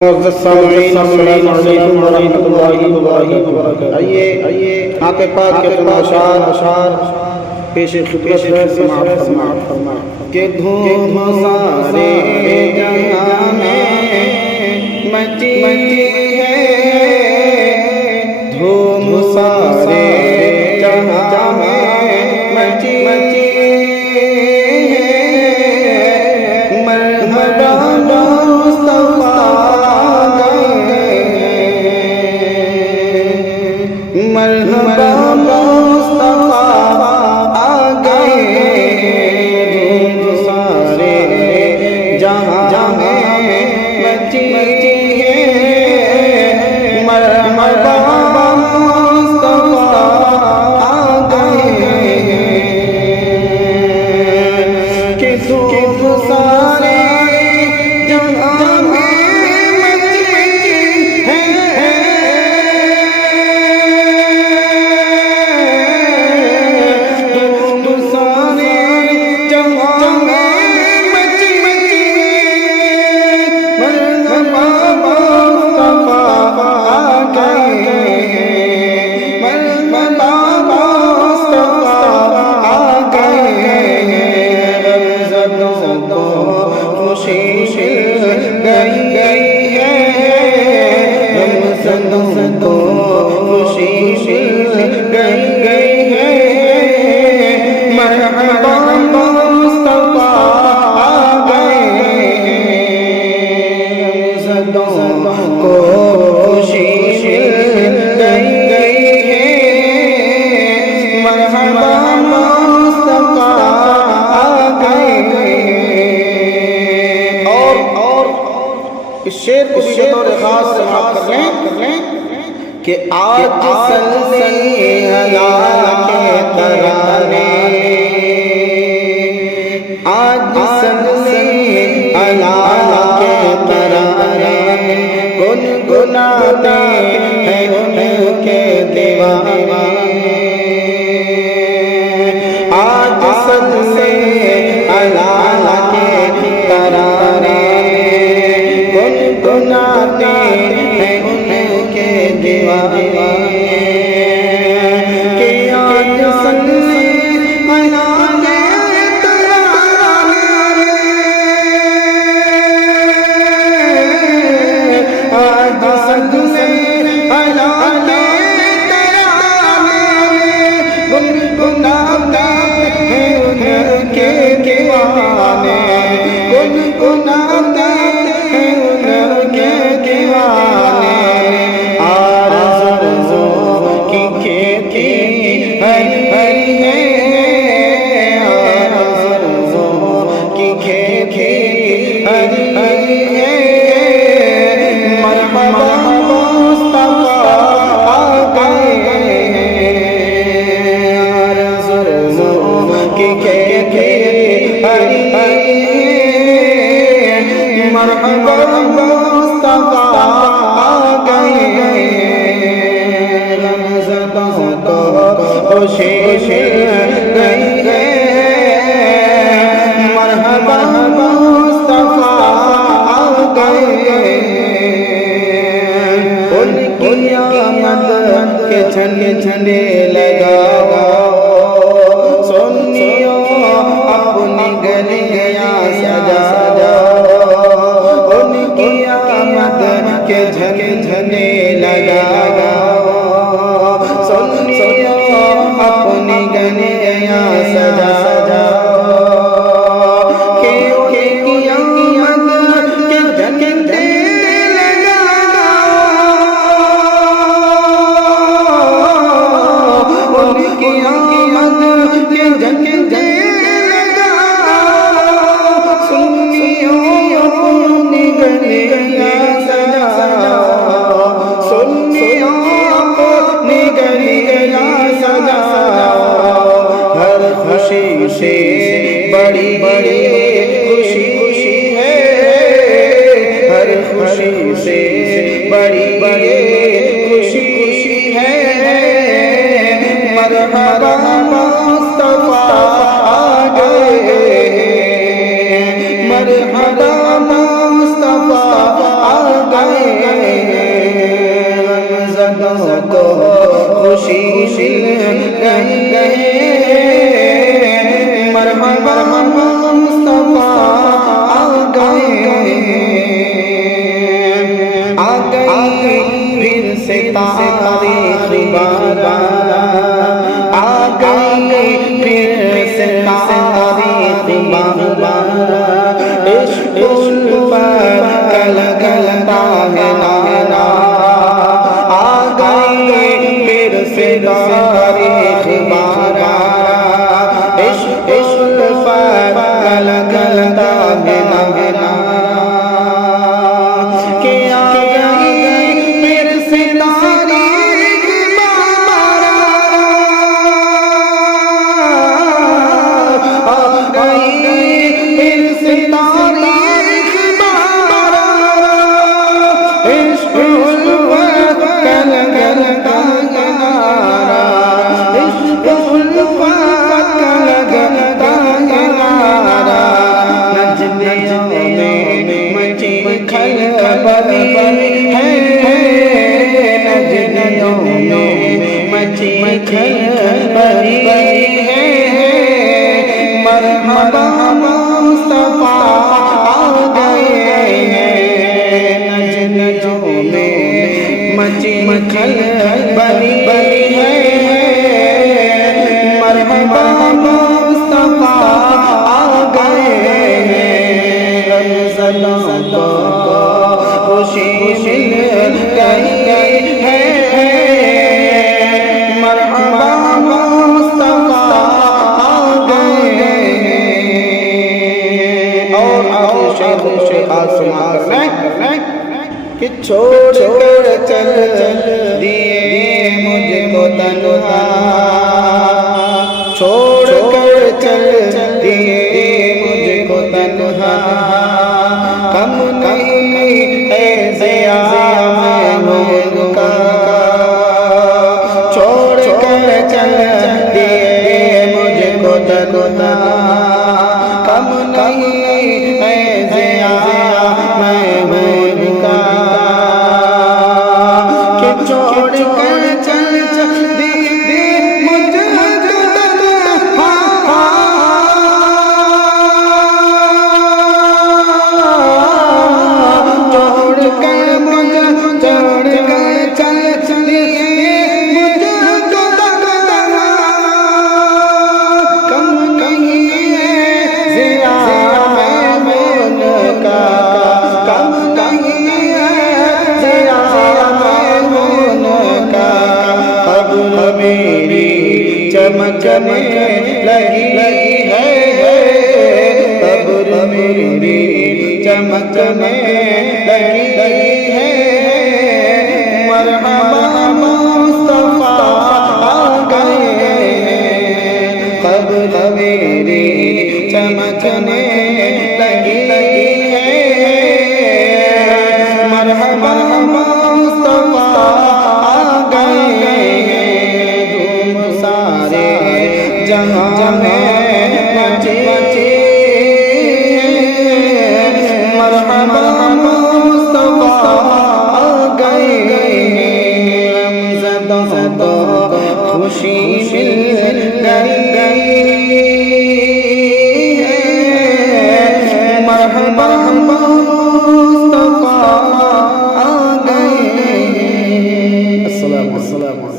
السلام علیکم ورحمۃ اللہ وبرکاتہ۔ آئیے نعت پاک کے اشعار پیش خدمت ہے، سماعت فرمائیں کہ دھوم سارے جہاں میں مچی ہے، دھوم سارے جہاں میں مچی ہے، مرحبا مصطفیٰ مرحبا مصطفیٰ آ گئے، دھوم سارے جہاں میں مچی ہے، مرحبا مصطفیٰ آ گئے، کہ دھوم سارے جہاں میں مچی ہے، شعر کو بھی بطور خاص سماعت کر لیں کہ آج صلی اللہ کے ترانے، آج صلی اللہ کے ترانے گنگناتے ہیں ان کے دیوانے، آج صلی اللہ کے ترانے گنگناتے ہیں ان کے دیوانے، کہ آج صلی اللہ کے ترانے، آج صلی اللہ کے ترانے گنگناتے ہیں ان کے دیوانے، گنگناتے مرحبا مصطفیٰ آ گئے، رمضان کو خوشی گئی ہے، مرحبا مصطفیٰ آ گئے، ان کی آمد کے جھنڈے لگاؤ، سنیو اپنی گلیاں سجاؤ، کے جھنڈے لگاؤ، سنیو اپنی گلیاں سجاؤ، کہ ان کی آمد کے جھنڈے لگاؤ، ان کی آمد کے جھنڈے لگاؤ، سنیو اپنی گلیاں خوشی سے بڑی خوشی ہے، ہر خوشی سے بڑی خوشی ہے، مرحبا مصطفیٰ آ گئے، مرحبا مصطفیٰ آ گئے، زدوں کو خوشی مل گئی مرحبا مصطفیٰ آ گئے آ گئی پھر سے تاریخ بارہ آ گئی پھر سے تاریخ بارہ عشق الفت کا لگتا ہے نعرہ آ گئی پھر سے تاریخ بارہ عشق الفت کا لگتا ہے نعرہ مرحبا مصطفیٰ آ گئے نجدوں میں مچی خلبلی ہے مرحبا مصطفیٰ آ گئے زدوں کو خوشی مل گئی ہے مرحبا مصطفیٰ آ گئے اور آسمان کہ چھوڑ کر چل دیے مجھ کو تنہا چھوڑ کر چل دیے مجھ کو تنہا کم نہیں اے ضیا میں کا چھوڑ کر چل دیے مجھ کو تنہا کم نہیں اے ضیا میں کا کہ چھوڑ کر چل دیے مجھ کو تنہا چھوڑ کر چل دیے مجھ کو تنہا کم نہیں ہے ضیا میمون کا کم نہیں ہے ضیا میمون کا قبر میری چمکنے لگی ہے قبر میری چمکنے لگی ہے مرحبا مصطفیٰ آ گئے قبر میری چمکنے لگی ہے مرحبا مصطفیٰ آ گئے دھوم سارے جہاں میں مچی مرحبا مصطفیٰ آ گئے زدوں کو خوشی مل گئی مرحبا مصطفیٰ آ گئے السلام